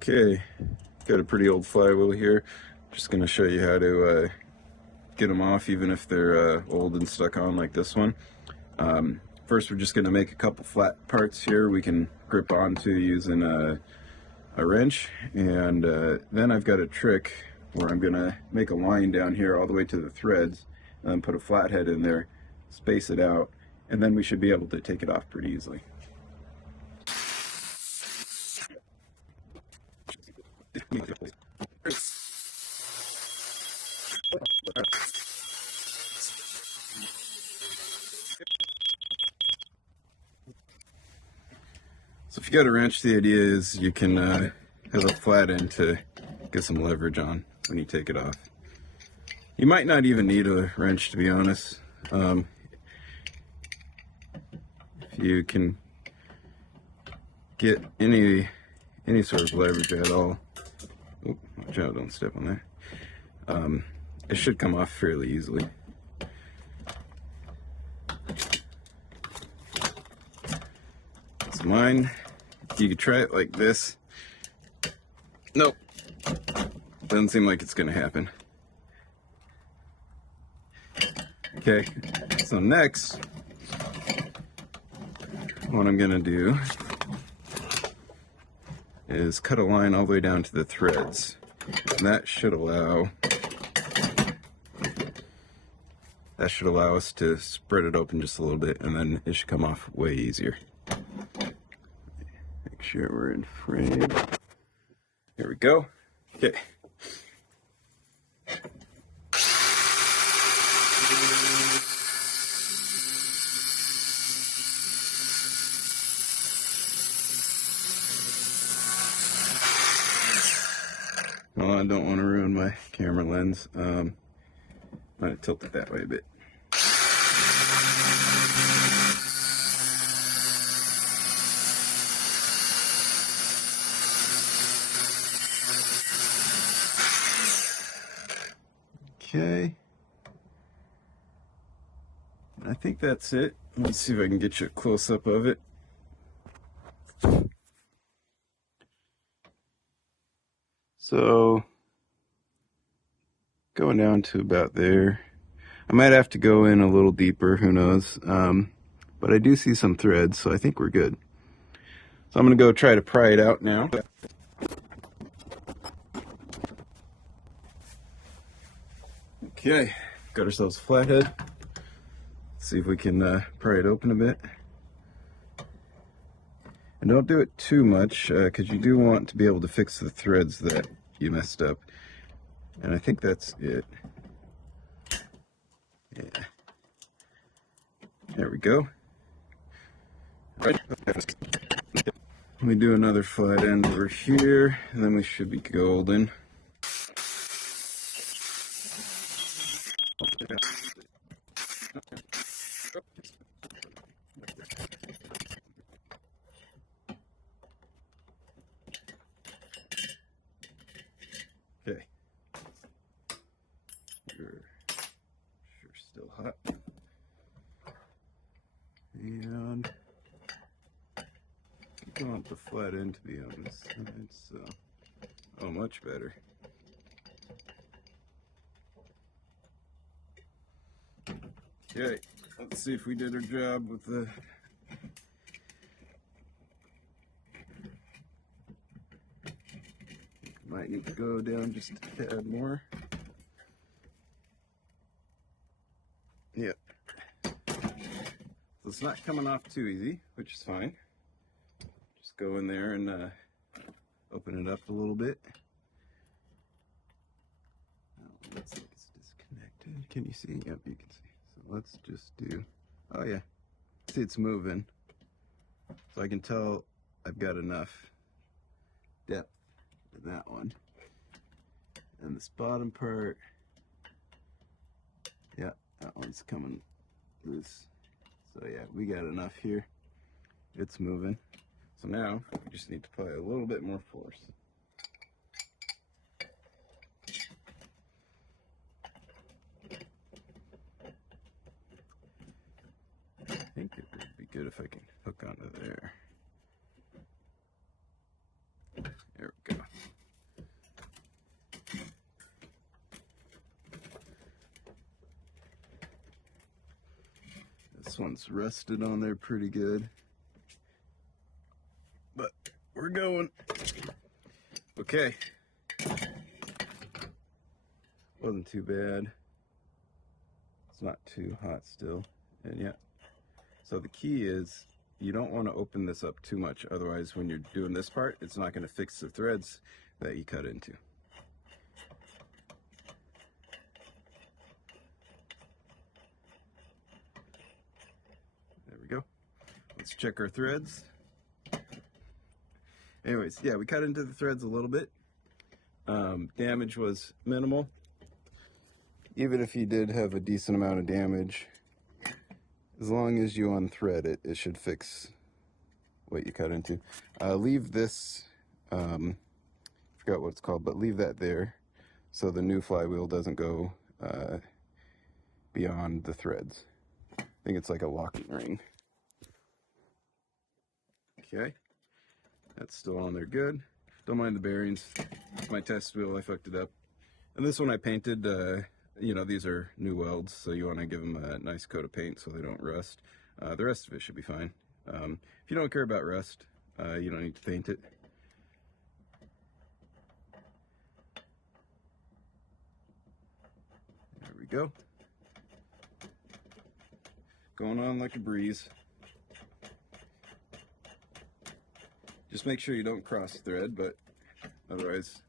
Okay, got a pretty old flywheel here. Just going to show you how to get them off even if they're old and stuck on like this one. First, we're just going to make a couple flat parts here we can grip onto using a wrench, and then I've got a trick where I'm going to make a line down here all the way to the threads and then put a flathead in there, space it out, and then we should be able to take it off pretty easily. So if you got a wrench, the idea is you can have a flat end to get some leverage on when you take it off. You might not even need a wrench, to be honest. If you can get any sort of leverage at all, oh, watch out, don't step on there. It should come off fairly easily. So mine, you could try it like this. Nope, doesn't seem like it's gonna happen. Okay, so next, what I'm gonna do is cut a line all the way down to the threads. And that should allow us to spread it open just a little bit, and then it should come off way easier. Make sure we're in frame. There we go. Okay. Well, I don't want to ruin my camera lens. I'm going to tilt it that way a bit. Okay. I think that's it. Let's see if I can get you a close-up of it. So, going down to about there. I might have to go in a little deeper, who knows. But I do see some threads, so I think we're good. So I'm going to go try to pry it out now. Okay, got ourselves a flathead. Let's see if we can pry it open a bit. And don't do it too much, because you do want to be able to fix the threads that you messed up. And I think that's it. Yeah. There we go. Right. We do another flat end over here, and then we should be golden. Okay. Sure still hot. And I want the flat end to be on this side, so oh, much better. Okay, let's see if we did our job with the might need to go down just a tad more. Yep. So it's not coming off too easy, which is fine. Just go in there and open it up a little bit. Oh, looks like it's disconnected. Can you see? Yep, you can see. So let's just do, oh yeah, see it's moving. So I can tell I've got enough depth in that one. And this bottom part, yeah, that one's coming loose. So yeah, we got enough here. It's moving. So now we just need to apply a little bit more force. I think it would be good if I can hook onto there. There we go. This one's rusted on there pretty good. But we're going. Okay. Wasn't too bad. It's not too hot still. And yeah. So the key is you don't want to open this up too much. Otherwise, when you're doing this part, it's not going to fix the threads that you cut into. There we go. Let's check our threads. Anyways, yeah, we cut into the threads a little bit. Damage was minimal. Even if you did have a decent amount of damage, as long as you unthread it, it should fix what you cut into. Leave this, forgot what it's called, but leave that there so the new flywheel doesn't go beyond the threads. I think it's like a locking ring. Okay, that's still on there good. Don't mind the bearings. It's my test wheel, I fucked it up. And this one I painted, you know, these are new welds, so you want to give them a nice coat of paint so they don't rust. The rest of it should be fine. If you don't care about rust, you don't need to paint it. There we go. Going on like a breeze. Just make sure you don't cross thread, but otherwise,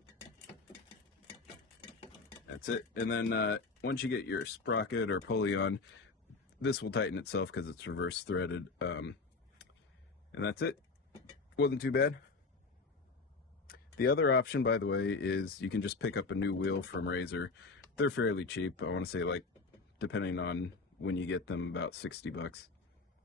that's it. And then once you get your sprocket or pulley on, this will tighten itself because it's reverse threaded. And that's it. Wasn't too bad. The other option, by the way, is you can just pick up a new wheel from Razor. They're fairly cheap. I want to say, like, depending on when you get them, about $60.